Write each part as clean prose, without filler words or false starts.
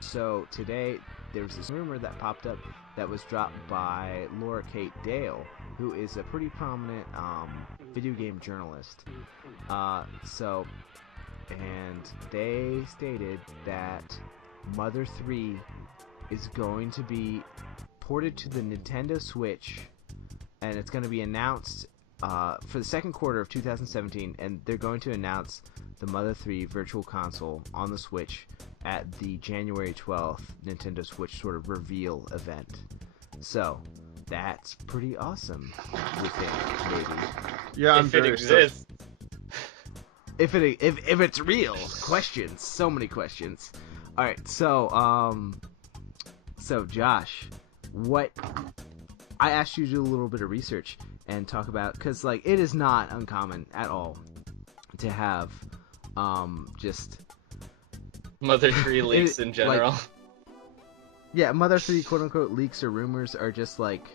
So today there was this rumor that popped up that was dropped by Laura Kate Dale, who is a pretty prominent video game journalist. So, and they stated that Mother 3 is going to be ported to the Nintendo Switch, and it's going to be announced for the second quarter of 2017, and they're going to announce the Mother 3 Virtual Console on the Switch at the January 12th Nintendo Switch sort of reveal event. So, that's pretty awesome, we think, maybe. Yeah, I'm If it very exists. If it's real. Questions. So many questions. Alright, so Josh, what... I asked you to do a little bit of research and talk about... Because, like, it is not uncommon at all to have, just... Mother 3 leaks in general. Like, yeah, Mother 3 quote-unquote leaks or rumors are just, like...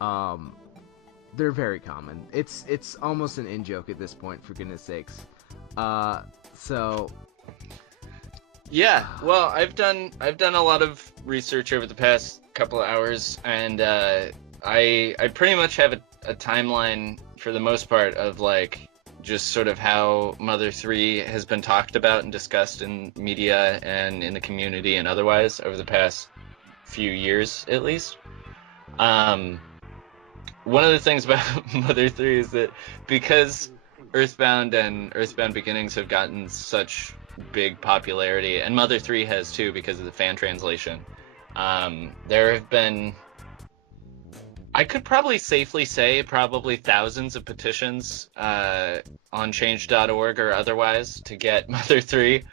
they're very common. It's almost an in-joke at this point, for goodness sakes. So... Yeah, well, I've done a lot of research over the past couple of hours, and I pretty much have a timeline for the most part of like just sort of how Mother 3 has been talked about and discussed in media and in the community and otherwise over the past few years at least. One of the things about Mother 3 is that because Earthbound and Earthbound Beginnings have gotten such big popularity, and Mother 3 has too because of the fan translation, there have been, I could probably safely say, probably thousands of petitions on change.org or otherwise to get Mother 3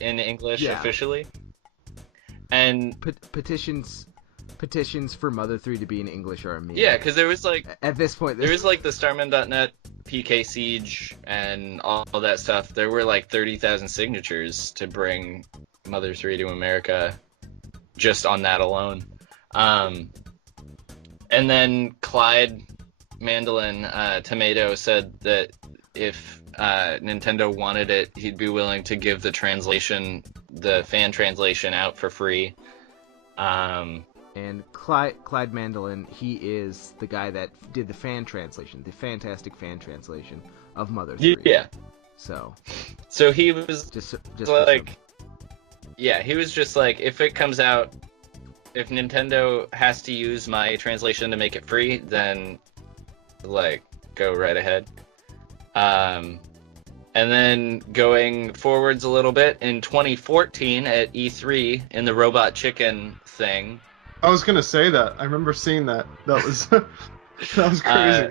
in English officially. And petitions for Mother 3 to be in English are amazing. Yeah, because there was like... At this point... There was like the Starman.net PK Siege and all that stuff. There were like 30,000 signatures to bring Mother 3 to America just on that alone. And then Clyde Mandolin Tomato said that if Nintendo wanted it, he'd be willing to give the translation, the fan translation, out for free. And Clyde Mandolin, he is the guy that did the fan translation, the fantastic fan translation of Mother 3. Yeah. So he was just like, yeah, he was just like, if it comes out, if Nintendo has to use my translation to make it free, then like go right ahead. And then going forwards a little bit, in 2014 at E3 in the Robot Chicken thing. I was gonna say that. I remember seeing that. That was that was crazy.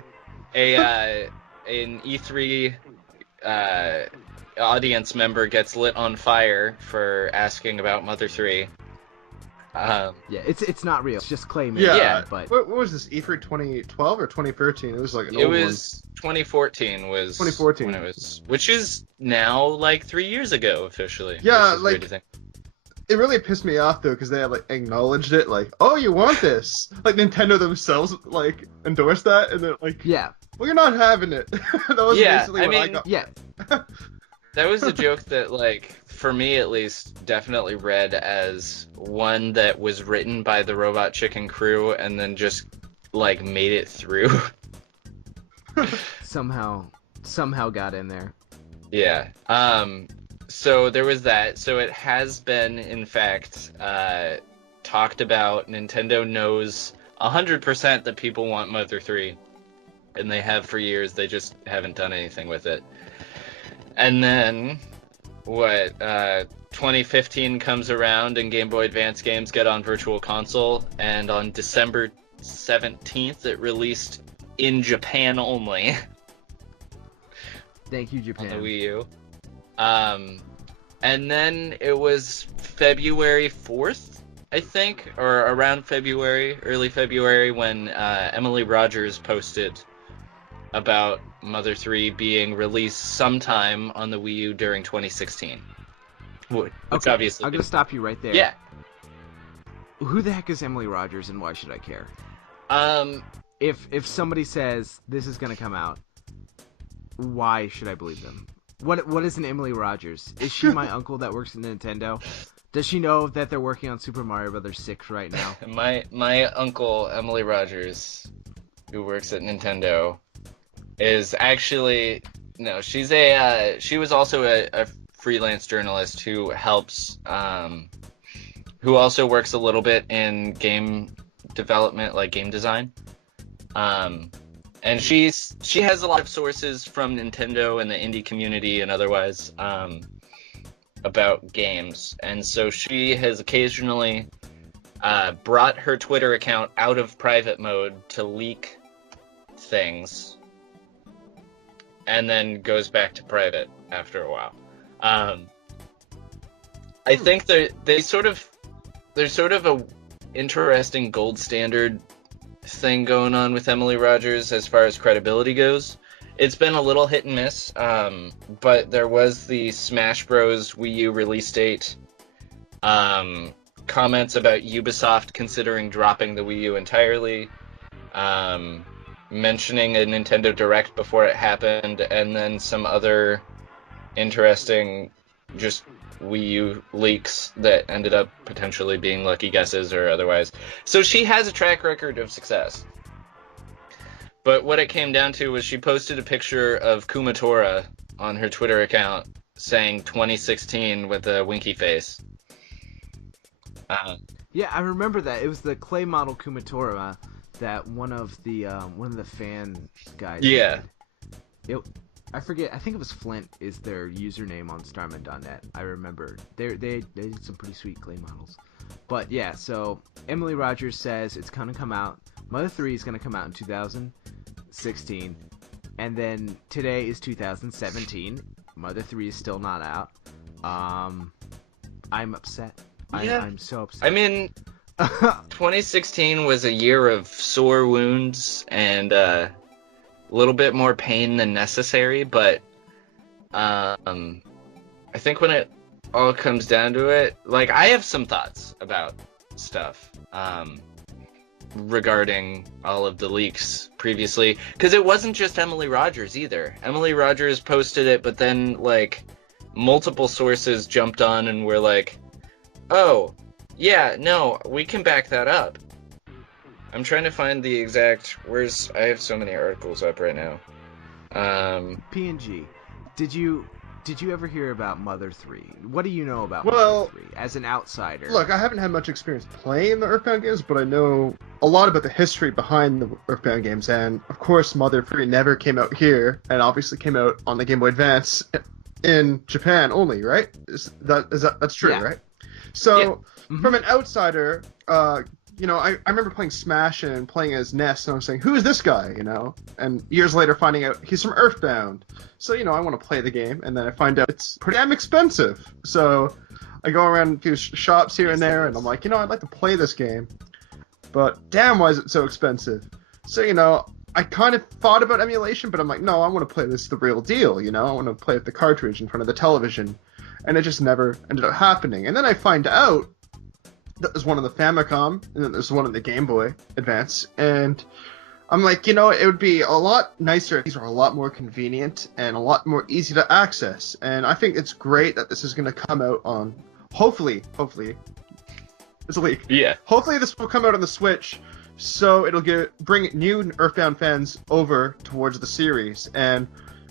An E3 audience member gets lit on fire for asking about Mother 3. Yeah, it's not real. It's just claiming. Yeah, but what was this, E3 2012 or 2013? It was like an old one. It was 2014 was 2014 when it was, which is now like 3 years ago officially. Yeah, like it really pissed me off though, because they had like acknowledged it, like, oh, you want this? Like Nintendo themselves like endorsed that, and they're like, yeah, well, you're not having it. That was basically what I got. Yeah. That was a joke that, like, for me at least, definitely read as one that was written by the Robot Chicken crew and then just, like, made it through. somehow got in there. Yeah. So there was that. So it has been, in fact, talked about. Nintendo knows 100% that people want Mother 3. And they have for years. They just haven't done anything with it. And then, 2015 comes around and Game Boy Advance games get on Virtual Console, and on December 17th it released in Japan only. Thank you, Japan. On the Wii U. And then it was February 4th, I think, or around February, early February, when Emily Rogers posted about Mother 3 being released sometime on the Wii U during 2016. Which obviously... I'm going to stop you right there. Yeah. Who the heck is Emily Rogers, and why should I care? If somebody says this is going to come out, why should I believe them? What is an Emily Rogers? Is she my uncle that works at Nintendo? Does she know that they're working on Super Mario Bros. 6 right now? My uncle Emily Rogers, who works at Nintendo, is actually no. She was also a freelance journalist who helps, who also works a little bit in game development, like game design. And she has a lot of sources from Nintendo and the indie community and otherwise about games, and so she has occasionally brought her Twitter account out of private mode to leak things, and then goes back to private after a while. I think there's sort of a interesting gold standard thing going on with Emily Rogers as far as credibility goes. It's been a little hit and miss, but there was the Smash Bros. Wii U release date comments about Ubisoft considering dropping the Wii U entirely, mentioning a Nintendo Direct before it happened, and then some other interesting just Wii U leaks that ended up potentially being lucky guesses or otherwise. So she has a track record of success. But what it came down to was she posted a picture of Kumatora on her Twitter account saying 2016 with a winky face. Yeah, I remember that. It was the clay model Kumatora that one of the fan guys. Yeah. I forget. I think it was Flint is their username on Starman.net. I remember they did some pretty sweet clay models. But yeah, so Emily Rogers says it's gonna come out. Mother 3 is gonna come out in 2016, and then today is 2017. Mother 3 is still not out. I'm upset. I'm so upset. I mean, 2016 was a year of sore wounds and a little bit more pain than necessary, but I think when it all comes down to it, like, I have some thoughts about stuff regarding all of the leaks previously, because it wasn't just Emily Rogers either. Emily Rogers posted it, but then, like, multiple sources jumped on and were like, oh, yeah, no, we can back that up. I'm trying to find the exact... I have so many articles up right now. PNG, did you ever hear about Mother 3? What do you know about Well, Mother 3 as an outsider? Look, I haven't had much experience playing the Earthbound games, but I know a lot about the history behind the Earthbound games, and of course Mother 3 never came out here, and obviously came out on the Game Boy Advance in Japan only, right? That's true, Yeah. right? So, Yeah. Mm-hmm. from an outsider, you know, I remember playing Smash and playing as Ness, and I was saying, who is this guy, you know? And years later finding out he's from Earthbound. So, you know, I want to play the game, and then I find out it's pretty damn expensive. So, I go around a few shops here and there, and I'm like, you know, I'd like to play this game. But damn, why is it so expensive? So, you know, I kind of thought about emulation, but I'm like, no, I want to play this the real deal, you know? I want to play with the cartridge in front of the television. And it just never ended up happening. And then I find out that there's one on the Famicom, and then there's one on the Game Boy Advance, and I'm like, you know, it would be a lot nicer if these were a lot more convenient and a lot more easy to access. And I think it's great that this is going to come out on, hopefully, it's a leak. Yeah. Hopefully this will come out on the Switch, so it'll bring new Earthbound fans over towards the series, and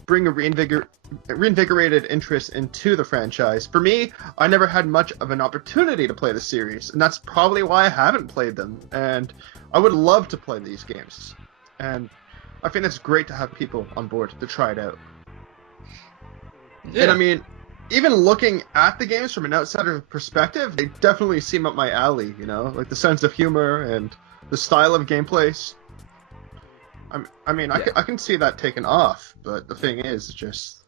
bring a reinvigorated interest into the franchise. For me, I never had much of an opportunity to play the series, and that's probably why I haven't played them, and I would love to play these games. And I think it's great to have people on board to try it out. Yeah. And I mean, even looking at the games from an outsider perspective, they definitely seem up my alley, you know? Like the sense of humor and the style of gameplay. I mean, Yeah. I can see that taken off, but the thing is, just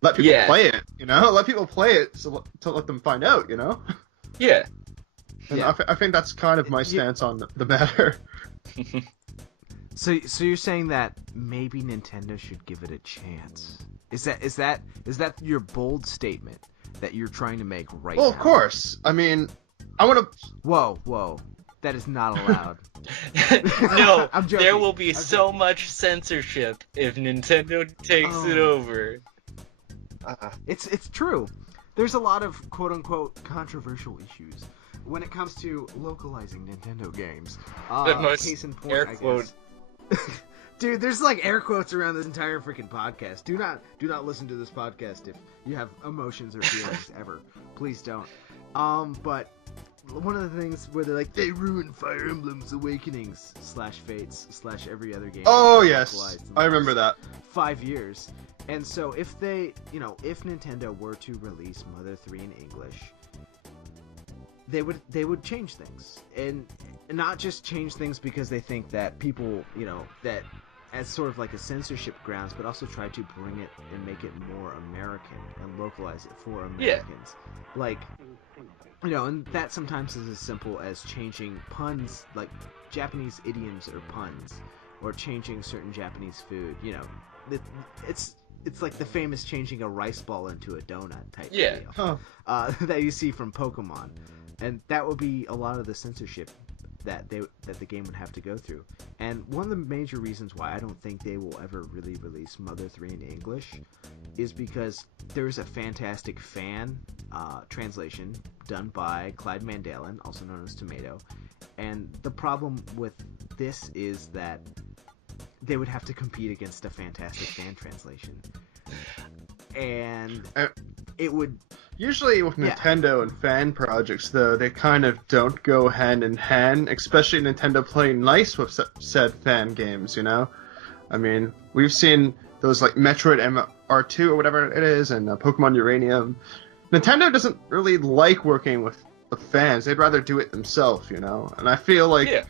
let people play it, you know? Let people play it to let them find out, you know? Yeah. And Yeah. I think that's kind of my stance on the matter. So you're saying that maybe Nintendo should give it a chance? Is that your bold statement that you're trying to make right now? Well, of course. I mean, I want to... Whoa. That is not allowed. No, I'm joking. there will be I'm so joking. much censorship if Nintendo takes it over. It's true. There's a lot of quote unquote controversial issues when it comes to localizing Nintendo games. The most case in point, air I quote. guess. Dude, there's like air quotes around this entire freaking podcast. Do not listen to this podcast if you have emotions or feelings ever. Please don't. But one of the things where they're like, they ruined Fire Emblem's Awakenings / Fates / every other game. Oh yes, I remember that. 5 years. And so if they, if Nintendo were to release Mother 3 in English, they would change things, and not just change things because they think that people, that as sort of like a censorship grounds, but also try to bring it and make it more American and localize it for Americans. Yeah. Like, and that sometimes is as simple as changing puns, like Japanese idioms or puns, or changing certain Japanese food. It's like the famous changing a rice ball into a donut type deal that you see from Pokemon, and that would be a lot of the censorship that the game would have to go through. And one of the major reasons why I don't think they will ever really release Mother 3 in English is because there's a fantastic fan translation done by Clyde Mandalen, also known as Tomato, and the problem with this is that they would have to compete against a fantastic fan translation, and it would... Usually with Nintendo and fan projects, though, they kind of don't go hand in hand, especially Nintendo playing nice with said fan games, I mean, we've seen those like Metroid MR2 or whatever it is, and Pokemon Uranium. Nintendo doesn't really like working with the fans. They'd rather do it themselves, and I feel like... Yeah.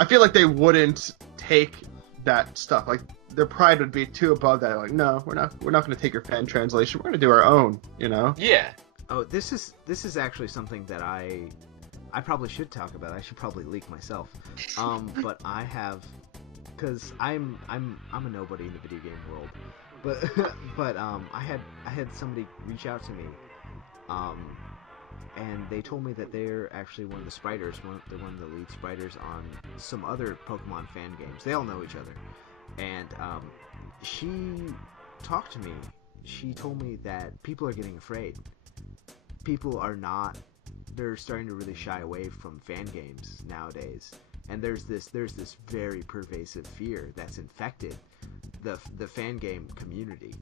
I feel like they wouldn't take that stuff. Like, their pride would be too above that. Like, no, we're not going to take your fan translation. We're going to do our own, Yeah. Oh, this is actually something that I probably should talk about. I should probably leak myself. But I have, because I'm a nobody in the video game world. But I had somebody reach out to me, and they told me that they're actually one of the spriters, they're one of the lead spriters on some other Pokemon fan games. They all know each other. And she talked to me. She told me that people are getting afraid. People are not. They're starting to really shy away from fan games nowadays. And there's this very pervasive fear that's infected the fan game community,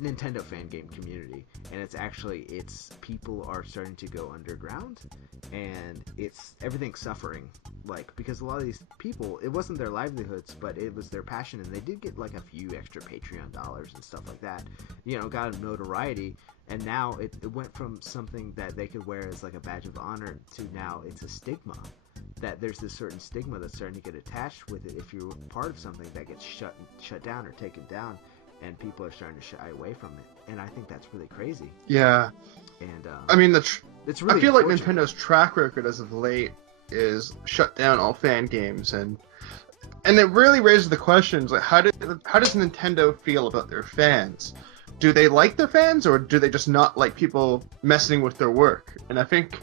Nintendo fan game community. And it's people are starting to go underground, and everything's suffering. Like, because a lot of these people, it wasn't their livelihoods, but it was their passion, and they did get like a few extra Patreon dollars and stuff like that, got notoriety, and now it went from something that they could wear as like a badge of honor to now it's a stigma. That there's this certain stigma that's starting to get attached with it if you're part of something that gets shut down or taken down, and people are starting to shy away from it, and I think that's really crazy. Yeah. And I mean, it's really I feel like Nintendo's track record as of late is shut down all fan games, and it really raises the questions, like, how does Nintendo feel about their fans? Do they like their fans, or do they just not like people messing with their work? And I think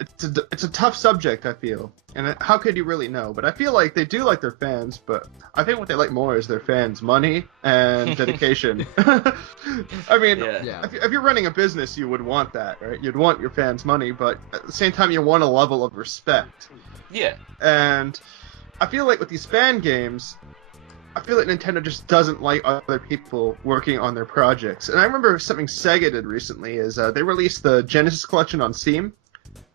it's a tough subject, I feel, and how could you really know? But I feel like they do like their fans, but I think what they like more is their fans' money and dedication. I mean, if you're running a business, you would want that, right? You'd want your fans' money, but at the same time, you want a level of respect. Yeah. And I feel like with these fan games, I feel like Nintendo just doesn't like other people working on their projects. And I remember something Sega did recently is they released the Genesis Collection on Steam,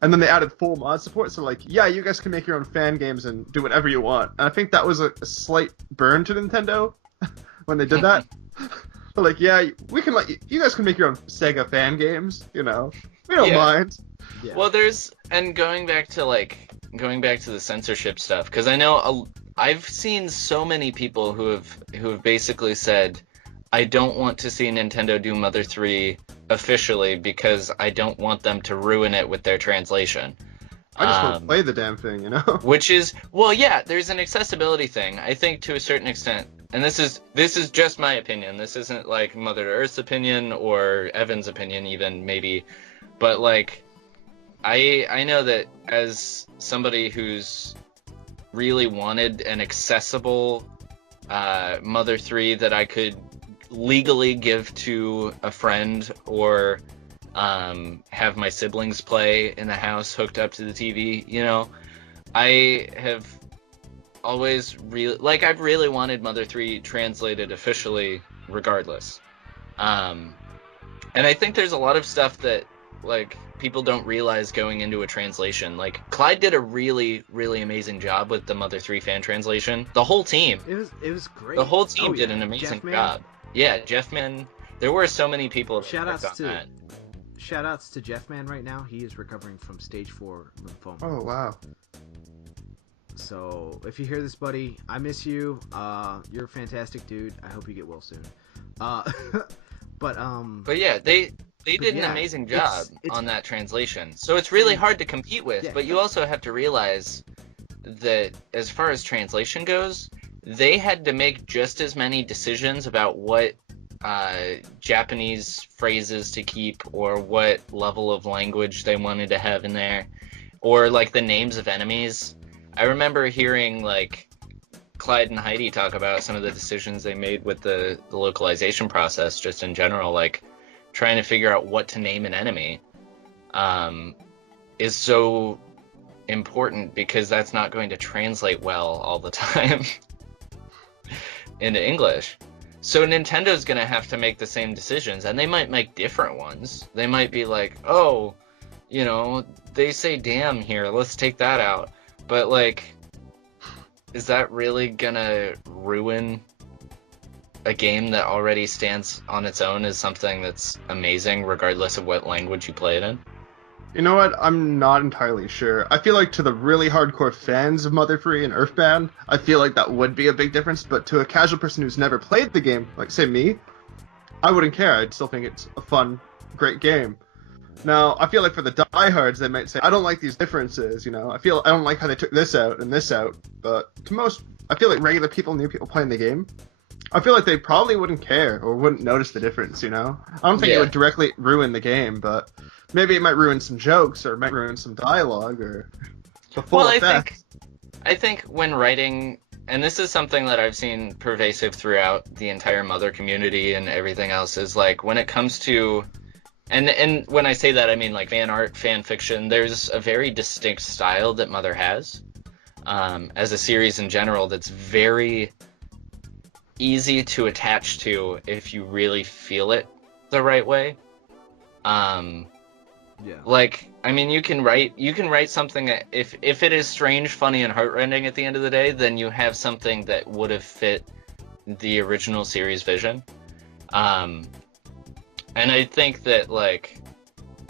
and then they added full mod support. So like, yeah, you guys can make your own fan games and do whatever you want. And I think that was a slight burn to Nintendo when they did that. But like, yeah, we can you guys can make your own Sega fan games. We don't mind. Yeah. Well, going back to the censorship stuff, because I know I've seen so many people who have basically said, I don't want to see Nintendo do Mother 3 officially because I don't want them to ruin it with their translation. I just want to play the damn thing, Which is, well, yeah, there's an accessibility thing, I think, to a certain extent. And this is just my opinion. This isn't like Mother Earth's opinion or Evan's opinion even, maybe. But like, I know that as somebody who's really wanted an accessible Mother 3 that I could legally give to a friend or have my siblings play in the house hooked up to the TV. You know, I have always I've really wanted Mother 3 translated officially regardless. And I think there's a lot of stuff that like people don't realize going into a translation. Like Clyde did a really, really amazing job with the Mother 3 fan translation. The whole team. It was great. The whole team did an amazing job. Yeah, Jeffman. There were so many people that Shoutouts worked on that. Shoutouts to Jeffman right now. He is recovering from stage 4 lymphoma. Oh wow. So if you hear this, buddy, I miss you. You're a fantastic dude. I hope you get well soon. But yeah, they did an amazing job on that translation. So it's really hard to compete with, but you also have to realize that as far as translation goes, they had to make just as many decisions about what Japanese phrases to keep or what level of language they wanted to have in there, or like the names of enemies. I remember hearing like Clyde and Heidi talk about some of the decisions they made with the localization process just in general, like trying to figure out what to name an enemy is so important because that's not going to translate well all the time into English. So Nintendo's going to have to make the same decisions, and they might make different ones. They might be like, oh, you know, they say damn here, let's take that out. But like, is that really gonna ruin a game that already stands on its own as something that's amazing regardless of what language you play it in? You know what? I'm not entirely sure. I feel like to the really hardcore fans of Mother 3 and Earthbound, I feel like that would be a big difference, but to a casual person who's never played the game, like say me, I wouldn't care. I'd still think it's a fun, great game. Now, I feel like for the diehards, they might say, I don't like these differences, you know. I don't like how they took this out and this out. But to most, I feel like regular people, new people playing the game, I feel like they probably wouldn't care or wouldn't notice the difference, you know. I don't think it would directly ruin the game, but maybe it might ruin some jokes or it might ruin some dialogue or the full effect. I think when writing, and this is something that I've seen pervasive throughout the entire Mother community and everything else, is like when it comes to... And when I say that, I mean like fan art, fan fiction. There's a very distinct style that Mother has, as a series in general, that's very easy to attach to if you really feel it the right way. Like, I mean, you can write something that if it is strange, funny, and heartrending at the end of the day, then you have something that would have fit the original series vision. And I think that, like,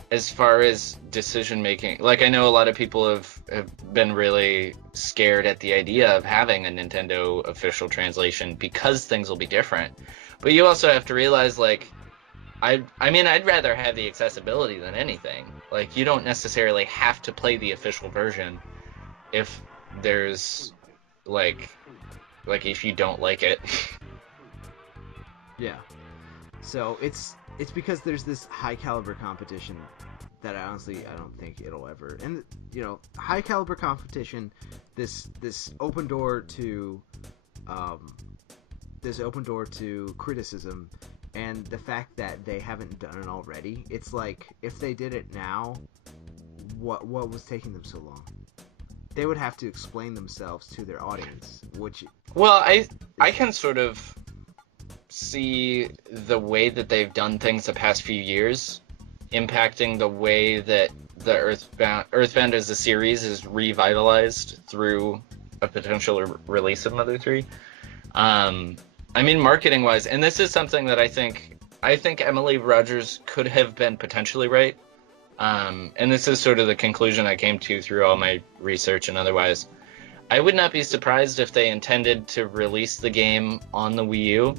as far as decision making, like, I know a lot of people have been really scared at the idea of having a Nintendo official translation because things will be different. But you also have to realize, like, I mean, I'd rather have the accessibility than anything. Like, you don't necessarily have to play the official version if there's, like if you don't like it. Yeah. So it's because there's this high caliber competition that I don't think it'll ever. And you know, high caliber competition, this open door to criticism, and the fact that they haven't done it already. It's like if they did it now, what was taking them so long? They would have to explain themselves to their audience, which... Well, I can sort of see the way that they've done things the past few years impacting the way that the Earthbound as a series is revitalized through a potential release of Mother 3. I mean, marketing wise, and this is something that I think Emily Rogers could have been potentially right. And this is sort of the conclusion I came to through all my research and otherwise. I would not be surprised if they intended to release the game on the Wii U,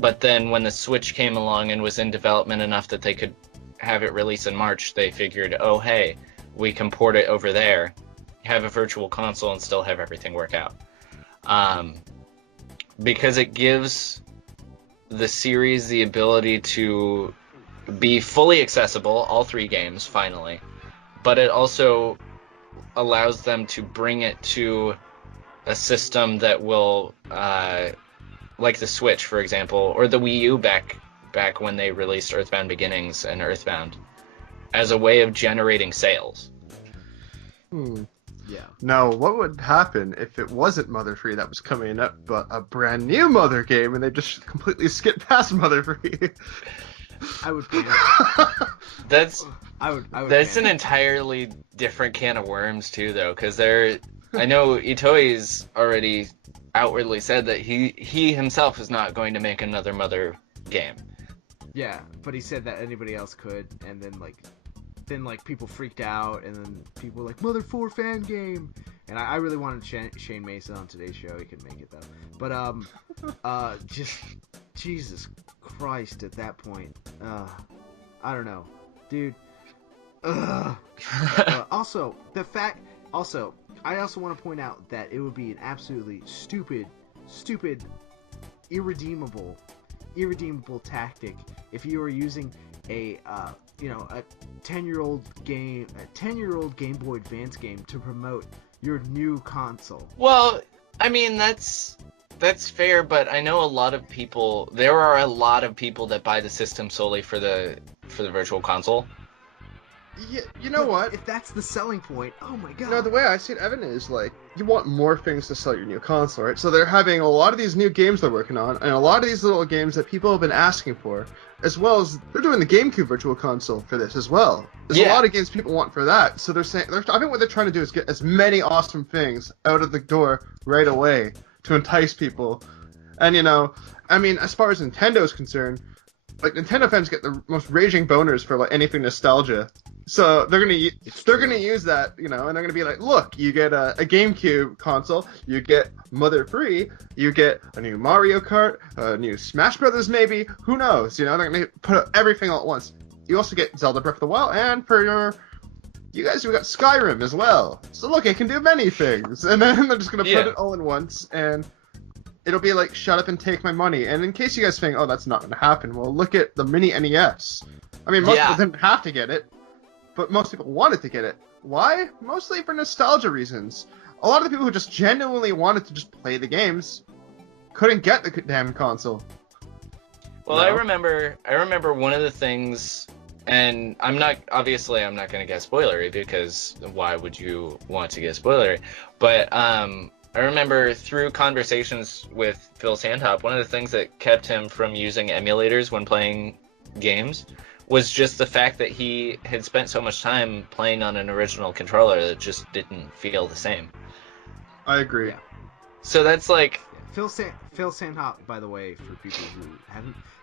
but then when the Switch came along and was in development enough that they could have it release in March, they figured, oh, hey, we can port it over there, have a virtual console, and still have everything work out. Because it gives the series the ability to be fully accessible, all three games, finally, but it also allows them to bring it to a system that will like the Switch, for example, or the Wii U back when they released Earthbound Beginnings and Earthbound, as a way of generating sales. Yeah. No, what would happen if it wasn't Mother 3 that was coming up, but a brand new Mother game, and they just completely skipped past Mother 3? I would panic. That's I would That's an panic. entirely different can of worms too, though, because I know Itoi's already outwardly said that he himself is not going to make another Mother game. Yeah, but he said that anybody else could, and then people freaked out, and then people were like, Mother 4 fan game, and I really wanted Shane Mason on today's show. He couldn't make it though. But just Jesus Christ at that point. I don't know, dude. Also, I also want to point out that it would be an absolutely stupid, irredeemable tactic if you were using a 10-year-old Game Boy Advance game to promote your new console. Well, I mean that's fair, but I know there are a lot of people that buy the system solely for the Virtual Console. Yeah, you know what? If that's the selling point, oh my god. No, the way I see it, Evan, is like, you want more things to sell your new console, right? So they're having a lot of these new games they're working on, and a lot of these little games that people have been asking for, as well as they're doing the GameCube Virtual Console for this as well. There's a lot of games people want for that, so I think what they're trying to do is get as many awesome things out of the door right away to entice people. And, as far as Nintendo is concerned, like, Nintendo fans get the most raging boners for, like, anything nostalgia. So they're gonna use that, and they're gonna be like, look, you get a GameCube console, you get Mother 3, you get a new Mario Kart, a new Smash Brothers maybe, who knows? They're gonna put up everything all at once. You also get Zelda Breath of the Wild, and for you guys, we got Skyrim as well. So look, it can do many things, and then they're just gonna put it all in once, and it'll be like, shut up and take my money. And in case you guys think, oh, that's not gonna happen, well, look at the mini NES. I mean, most people didn't have to get it, but most people wanted to get it. Why? Mostly for nostalgia reasons. A lot of the people who just genuinely wanted to just play the games couldn't get the damn console. Well, I remember one of the things, and I'm not going to get spoilery, because why would you want to get spoilery? But I remember through conversations with Phil Sandhop, one of the things that kept him from using emulators when playing games was just the fact that he had spent so much time playing on an original controller that just didn't feel the same. I agree. Yeah. So that's like... Phil Sandhop, by the way, for people who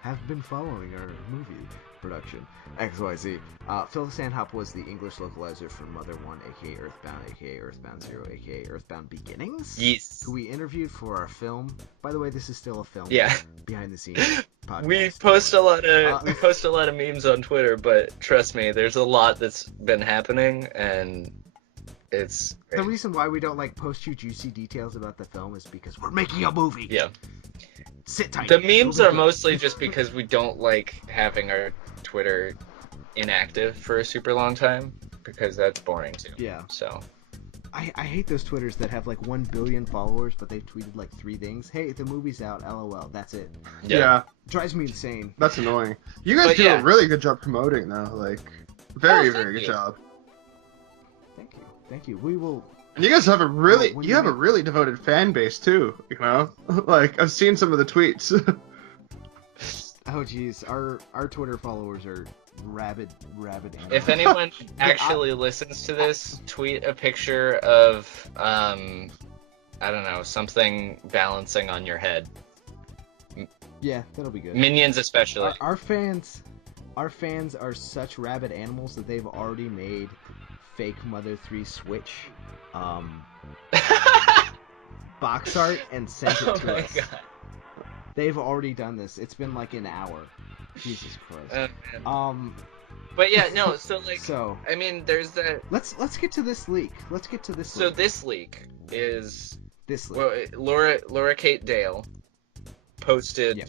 have been following our movie production, XYZ, Phil Sandhop was the English localizer for Mother 1, aka Earthbound, aka Earthbound 0, aka Earthbound Beginnings. Yes. Who we interviewed for our film. By the way, this is still a film. Yeah. Behind the scenes podcast. We post a lot of memes on Twitter, but trust me, there's a lot that's been happening, and it's great. The reason why we don't post you juicy details about the film is because we're making a movie. Yeah. Sit tight. The memes are mostly just because we don't like having our Twitter inactive for a super long time, because that's boring too. Yeah. So I hate those Twitters that have 1 billion followers, but they've tweeted 3 things. Hey, the movie's out, LOL. That's it. Yeah. Drives me insane. That's annoying. You guys do a really good job promoting, though. Very good job. Thank you. We will. And you guys have a really devoted fan base too. I've seen some of the tweets. Oh geez, our Twitter followers are rabid animals. If anyone actually listens to this, tweet a picture of I don't know, something balancing on your head. Yeah, that'll be good. Minions especially. Our fans are such rabid animals that they've already made fake Mother 3 Switch box art and sent it to us. God. They've already done this. It's been an hour. Jesus Christ. But yeah, no. So I mean, there's that. Let's get to this leak. So this leak is this leak. Well, Laura Kate Dale posted. Yep.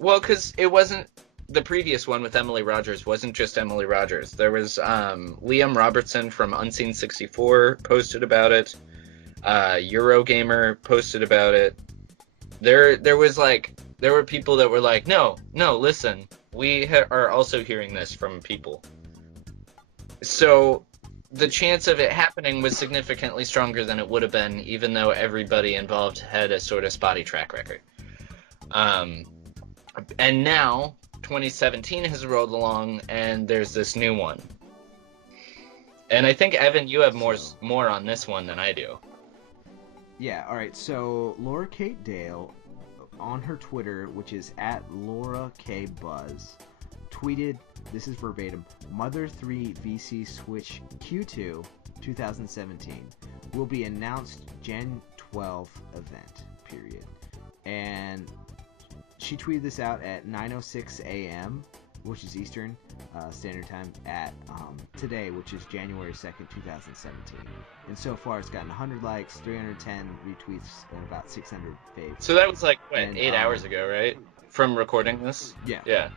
Because it wasn't. The previous one with Emily Rogers wasn't just Emily Rogers. There was Liam Robertson from Unseen64 posted about it. Eurogamer posted about it. There were people that were like, no, listen, we are also hearing this from people. So the chance of it happening was significantly stronger than it would have been, even though everybody involved had a sort of spotty track record. And now 2017 has rolled along, and there's this new one. And I think, Evan, you have more on this one than I do. Yeah, alright, so Laura Kate Dale, on her Twitter, which is @LauraKBuzz, tweeted, this is verbatim, Mother 3 VC Switch Q2 2017 will be announced Gen 12 event, period. And she tweeted this out at 9:06 a.m., which is Eastern Standard Time, at today, which is January 2nd, 2017. And so far, it's gotten 100 likes, 310 retweets, and about 600 faves. So that was 8 hours ago, right? From recording this? Yeah. Yeah.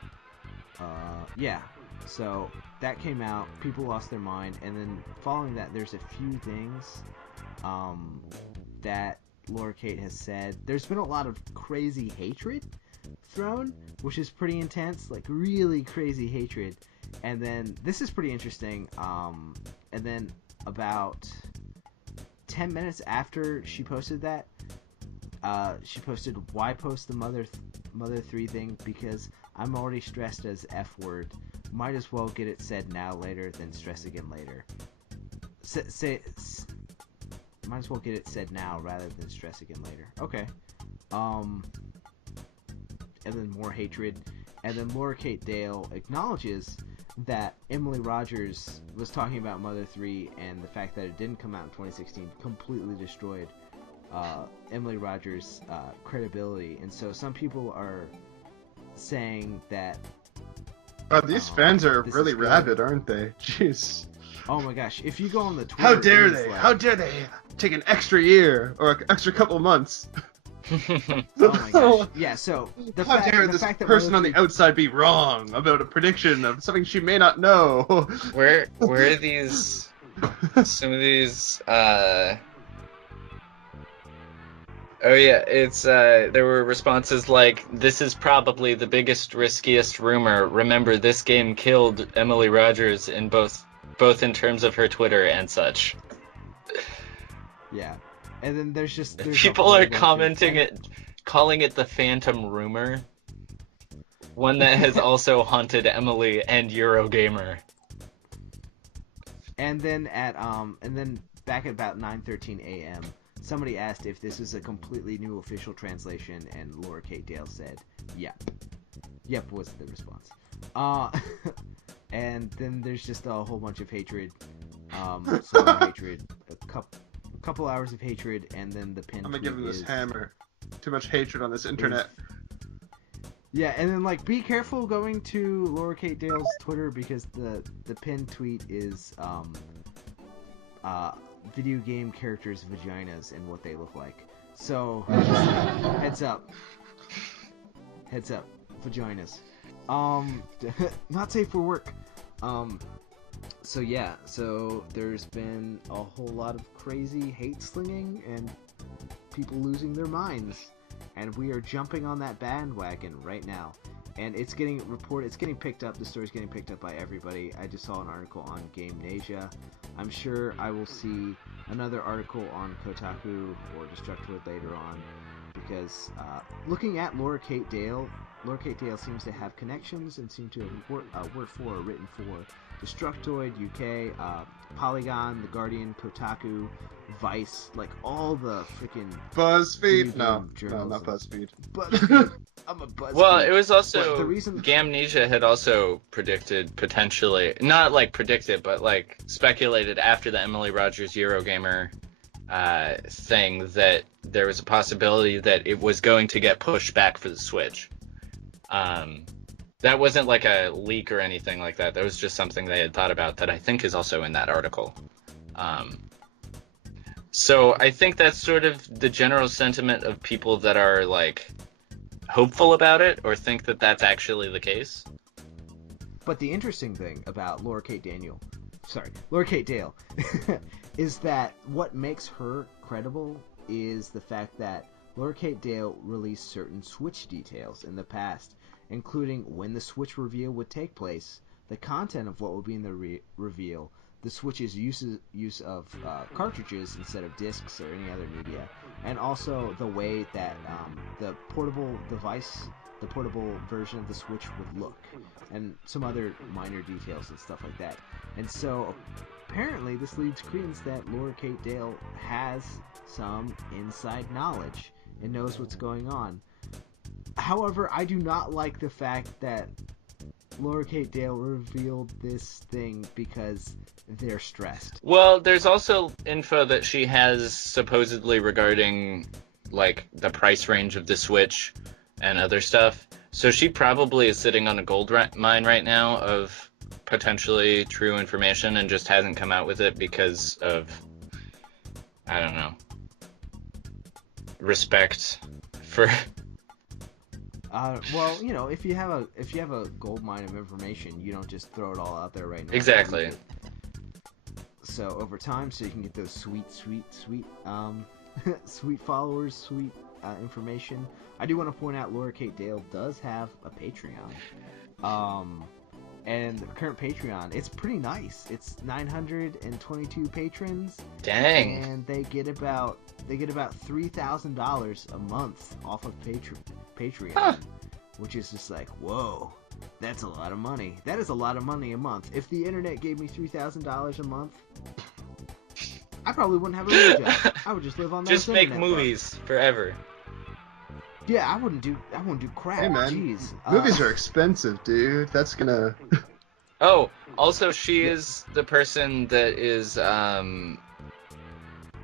Yeah. So that came out, people lost their mind, and then following that, there's a few things that Laura Kate has said. There's been a lot of crazy hatred thrown, which is pretty intense, really crazy hatred. And then this is pretty interesting. And then about 10 minutes after she posted that, she posted, "Why post the Mother 3 thing? Because I'm already stressed as F word. Might as well get it said now later than stress again later. Might as well get it said now rather than stress again later." Okay. And then more hatred. And then Laura Kate Dale acknowledges that Emily Rogers was talking about Mother 3, and the fact that it didn't come out in 2016 completely destroyed Emily Rogers' credibility. And so some people are saying that... these fans are really rabid, aren't they? Jeez. Oh my gosh, if you go on the Twitter... How dare they? How dare they take an extra year or an extra couple months? Oh my gosh. Yeah, so how dare this person on the outside be wrong about a prediction of something she may not know? Where are these? Some of these. Oh yeah, it's there were responses like, "This is probably the biggest, riskiest rumor. Remember, this game killed Emily Rogers in both in terms of her Twitter and such." Yeah. And then there's people are commenting it, calling it the Phantom Rumor, one that has also haunted Emily and Eurogamer. And then back at about 9:13 a.m., somebody asked if this is a completely new official translation, and Laura Kate Dale said, "Yep." Yep was the response. And then there's just a whole bunch of hatred. Hatred, a couple hours of hatred, and then the pin. I'm gonna give him this hammer. Too much hatred on this internet. Yeah, and then be careful going to Laura Kate Dale's Twitter, because the pinned tweet is video game characters' vaginas and what they look like. So heads up, vaginas. Not safe for work. So yeah, so there's been a whole lot of crazy hate slinging and people losing their minds, and we are jumping on that bandwagon right now. And it's getting picked up. The story's getting picked up by everybody. I just saw an article on GameNasia. I'm sure I will see another article on Kotaku or Destructoid later on, because looking at Laura Kate Dale seems to have connections and seem to have worked for or written for Destructoid, UK, Polygon, The Guardian, Kotaku, Vice, all the freaking BuzzFeed. No, not BuzzFeed. BuzzFeed. I'm a BuzzFeed. Well, it was also the reason GameNasia had also predicted, potentially, not predicted, but speculated after the Emily Rogers Eurogamer thing, that there was a possibility that it was going to get pushed back for the Switch. That wasn't a leak or anything like that. That was just something they had thought about that I think is also in that article. So I think that's sort of the general sentiment of people that are hopeful about it, or think that that's actually the case. But the interesting thing about Laura Kate Dale is that what makes her credible is the fact that Laura Kate Dale released certain Switch details in the past, including when the Switch reveal would take place, the content of what would be in the reveal, the Switch's use of cartridges instead of discs or any other media, and also the way that the portable device, the portable version of the Switch would look, and some other minor details and stuff like that. And so apparently this leads credence that Laura Kate Dale has some inside knowledge and knows what's going on. However, I do not like the fact that Laura Kate Dale revealed this thing because they're stressed. Well, there's also info that she has supposedly regarding, like, the price range of the Switch and other stuff. So she probably is sitting on a gold mine right now of potentially true information and just hasn't come out with it because of, I don't know, respect for... Well, you know, if you have a gold mine of information, you don't just throw it all out there right now. Exactly. So over time, so you can get those sweet sweet followers, sweet information. I do want to point out Laura Kate Dale does have a Patreon. And the current Patreon, it's pretty nice. It's 922 patrons. Dang. And they get about $3,000 a month off of Patreon, which is just like, whoa, that's a lot of money. That is a lot of money a month. If the internet gave me $3,000 a month, I probably wouldn't have a real job. I would just live on that. Just make movies forever. Yeah, I wouldn't do crap. Hey man, jeez. Movies are expensive, dude. That's gonna. Oh, also she is the person that is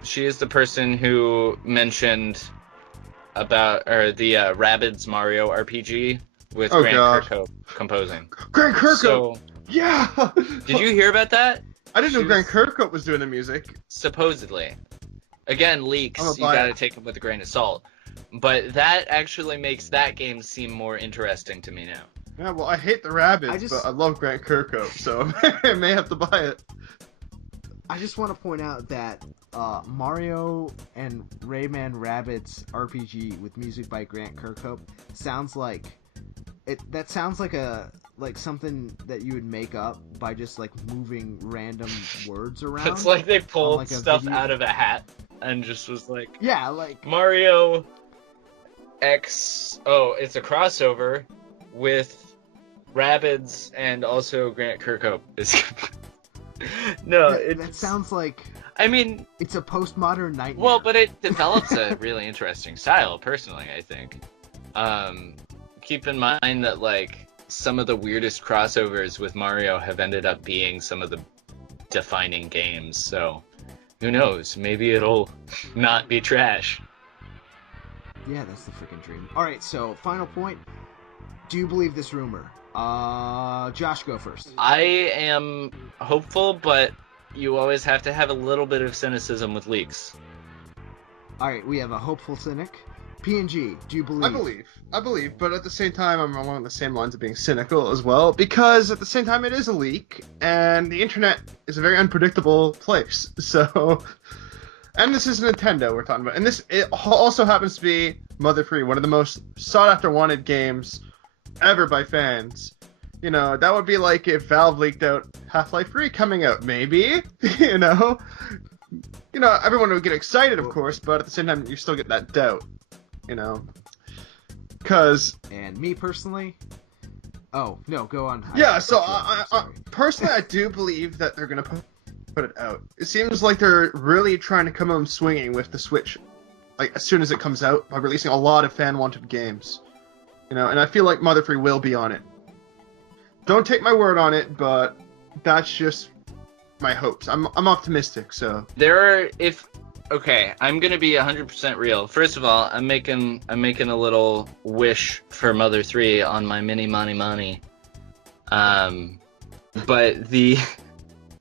she is the person who mentioned about the Rabbids Mario RPG with Grant Kirkhope composing. Grant Kirkhope. So, yeah. Did you hear about that? I didn't know Grant Kirkhope was doing the music. Supposedly. Again, leaks. You gotta take them with a grain of salt. But that actually makes that game seem more interesting to me now. Yeah, well, I hate the Rabbids, but I love Grant Kirkhope, so I may have to buy it. I just want to point out that Mario and Rayman Rabbids RPG with music by Grant Kirkhope sounds like that sounds like something that you would make up by just like moving random words around. It's like they pulled like stuff out of a hat and just was like, yeah, like Mario X. Oh, it's a crossover with Rabbids and also Grant Kirkhope. No, that sounds like. I mean, it's a postmodern nightmare. Well, but it develops a really interesting style, personally, I think. Keep in mind that, like, some of the weirdest crossovers with Mario have ended up being some of the defining games, so who knows? Maybe it'll not be trash. Yeah, that's the freaking dream. Alright, so, final point. Do you believe this rumor? Josh, go first. I am hopeful, but you always have to have a little bit of cynicism with leaks. Alright, we have a hopeful cynic. PNG, do you believe? I believe, but at the same time, I'm along the same lines of being cynical as well, because at the same time, it is a leak, and the internet is a very unpredictable place, so... And this is Nintendo we're talking about, and it also happens to be Mother 3, one of the most sought-after wanted games ever by fans. You know, that would be like if Valve leaked out Half-Life 3 coming out, maybe, you know? You know, everyone would get excited, of course, but at the same time, you still get that doubt, you know? Because... And me personally... Oh, no, go on. Yeah, so personally, I do believe that they're going to put it out. It seems like they're really trying to come home swinging with the Switch, like, as soon as it comes out, by releasing a lot of fan-wanted games. You know, and I feel like Mother 3 will be on it. Don't take my word on it, but that's just my hopes. I'm optimistic, so. Okay, I'm gonna be 100% real. First of all, I'm making a little wish for Mother 3 on my mini money. But the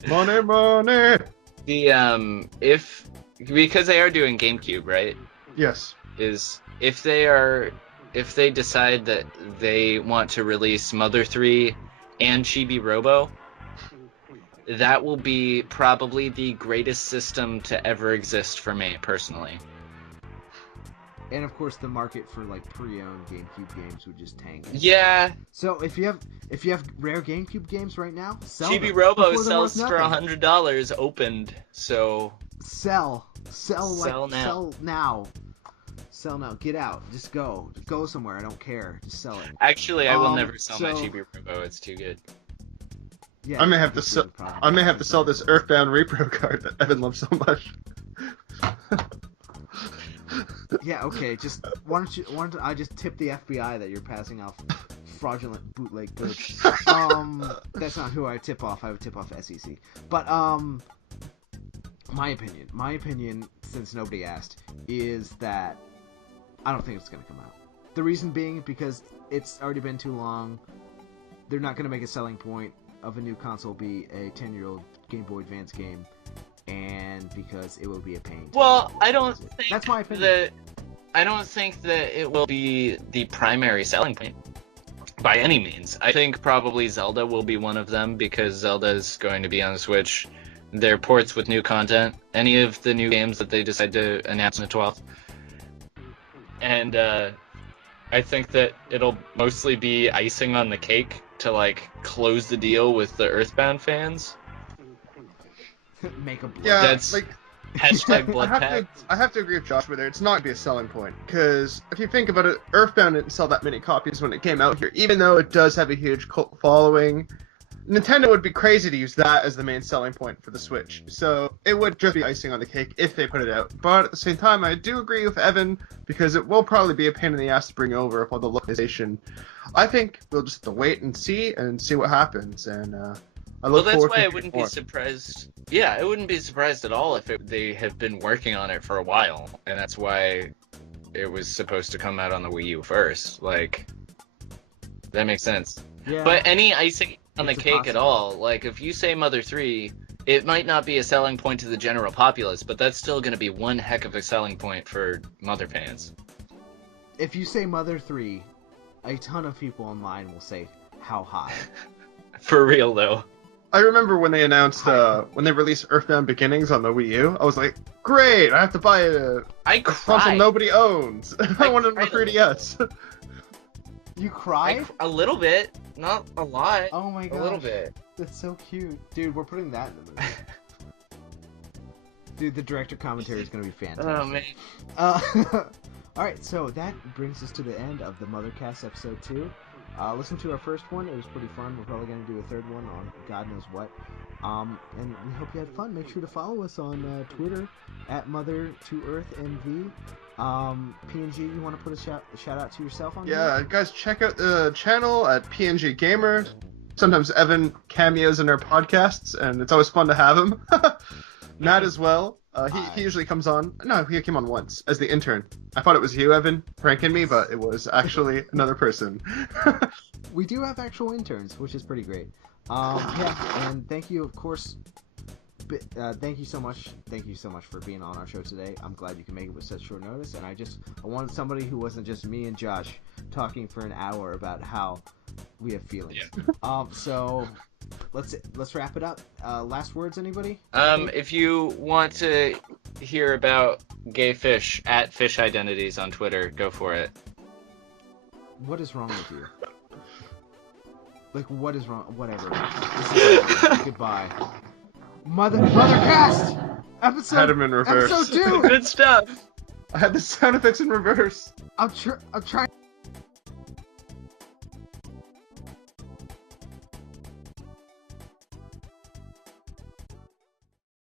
money. Because they are doing GameCube, right? Yes. If they decide that they want to release Mother 3 and Chibi Robo, that will be probably the greatest system to ever exist for me, personally. And of course, the market for like pre-owned GameCube games would just tank. Yeah. So if you have rare GameCube games right now, sell Chibi them Robo before they're worth sells for nothing. $100 opened. So Sell now. Sell now. Get out. Just go. Go somewhere. I don't care. Just sell it. actually, I will never sell my Chibi Robo. It's too good. Yeah, I may have to sell this Earthbound repro card that Evan loves so much. Yeah, okay. Just why don't I just tip the FBI that you're passing off fraudulent bootleg goods? That's not who I tip off. I would tip off SEC. But my opinion, since nobody asked, is that I don't think it's gonna come out. The reason being because it's already been too long. They're not gonna make a selling point of a new console be a 10-year-old Game Boy Advance game. And because it will be a pain. Well, I don't think that's my opinion. I don't think that it will be the primary selling point by any means. I think probably Zelda will be one of them because Zelda is going to be on the Switch. Their ports with new content, any of the new games that they decide to announce on the 12th. And I think that it'll mostly be icing on the cake to like close the deal with the Earthbound fans. Make a blood. Yeah, That's like hashtag blood pact. I have to agree with Josh there. It's not going to be a selling point because if you think about it, Earthbound didn't sell that many copies when it came out here, even though it does have a huge cult following. Nintendo would be crazy to use that as the main selling point for the Switch, so it would just be icing on the cake if they put it out. But at the same time, I do agree with Evan because it will probably be a pain in the ass to bring over with all the localization. I think we'll just have to wait and see what happens, and I look Well, that's forward why to I wouldn't be more. surprised. Yeah, I wouldn't be surprised at all if they have been working on it for a while, and that's why it was supposed to come out on the Wii U first. Like, that makes sense. Yeah. But any icing on the It's a cake at possibility. all, like if you say Mother 3, it might not be a selling point to the general populace, but that's still going to be one heck of a selling point for Mother fans. If you say Mother 3, a ton of people online will say, how high? For real, though. I remember when they announced when they released Earthbound Beginnings on the Wii U. I was like, "Great! I have to buy I a console cried. nobody owns. I want it on cried. 3DS." You cried? A little bit, not a lot. Oh my A god. little bit. That's so cute. Dude, we're putting that in the movie. Dude, the director commentary is going to be fantastic. Oh man. Alright, so that brings us to the end of the MOTHERcast episode 2. Listen to our first one. It was pretty fun. We're probably going to do a third one on God knows what. And we hope you had fun. Make sure to follow us on Twitter at Mother2EarthMV. PNG, you want to put a shout out to yourself on Yeah, guys, check out the channel at PNG Gamer. Sometimes Evan cameos in our podcasts, and it's always fun to have him. Matt as well. He usually comes on. No, he came on once as the intern. I thought it was you, Evan, pranking me, but it was actually another person. We do have actual interns, which is pretty great. Yeah, and thank you, of course. Thank you so much. Thank you so much for being on our show today. I'm glad you can make it with such short notice. And I wanted somebody who wasn't just me and Josh talking for an hour about how we have feelings. Yeah. So let's wrap it up. Last words, anybody? If you want to hear about gay fish at Fish Identities on Twitter, go for it. What is wrong with you? Like, what is wrong? Whatever. This is goodbye. MOTHERcast! Had him in reverse. Episode 2! Good stuff. I had the sound effects in reverse. I'm trying.